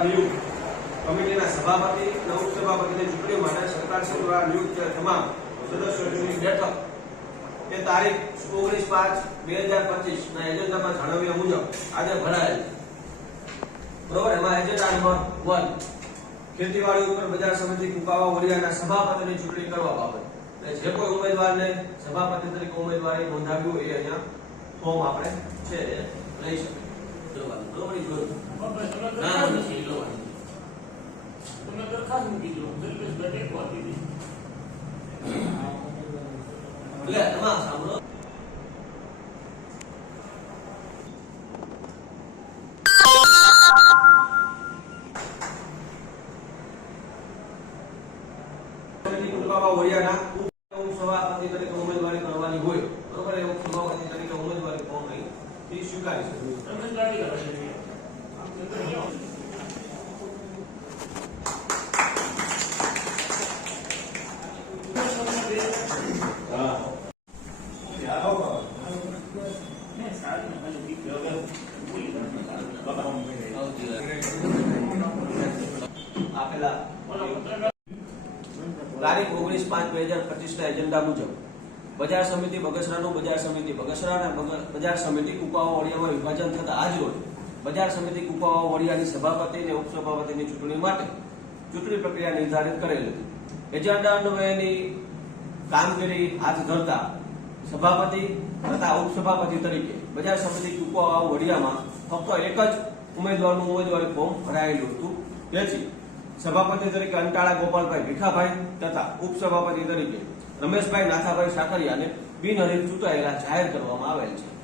દ્વારા નિયુક્ત કમિટીના સભાપતિ અને ઉપસભાપતિની ચૂંટણી માટે સરકારશ્રી દ્વારા નિયુક્ત તમામ સદસ્યોની બેઠક એ તારીખ 19/5/2025 ના એજન્ડામાં જણાવ્યા મુજબ આજે ભરાયેલ. બરોબર. એમાં એજન્ડા નંબર 1 ખેતીવાડી ઉપર બજાર સમિતિ કુકાવા વડિયાના સભાપતિની ચૂંટણી કરવા બાબત. જે કોઈ ઉમેદવારને સભાપતિ તરીકે ઉમેદવારી નોંધાવ્યું એ અહીંયા ફોર્મ આપણે છે લઈ શકે. સાંભળો. વડિયાના ઉપસભાપતિ તરીકે ઉમેદવારી કરવાની હોય, બરોબર, એ ઉપસભાપતિ તરીકે ઉમેદવારી ફોર્મ અહીંથી સ્વીકારી શકે. આપેલા તારીખ 19/5/2025 ના એજન્ડા મુજબ બજાર સમિતિ બગસરાનું બજાર સમિતિ બગસરા અને બજાર સમિતિ કુકાવા વડિયામાં વિભાજન થતા આજ રોજ બજાર સમિતિ કુકાવા વડિયાની સભાપતિ અને ઉપસભાપતિની ચૂંટણી માટે ચૂંટણી પ્રક્રિયા નિર્ધારિત કરેલ હતી. એજન્ડા અન્વયની કામગીરી હાથ ધરતા સભાપતિ તથા ઉપસભાપતિ તરીકે બજાર સમિતિ કુકાવા વડિયામાં ફક્ત એક જ ઉમેદવારનું ઉમેદવારી ફોર્મ ભરાયેલું હતું. તેથી સભાપતિ તરીકે અંટાળા ગોપાલભાઈ ભીખાભાઈ તથા ઉપસભાપતિ તરીકે રમેશભાઈ નાથાભાઈ સાકરિયાને બિનહરીફ ચૂંટાયેલા જાહેર કરવામાં આવેલ છે.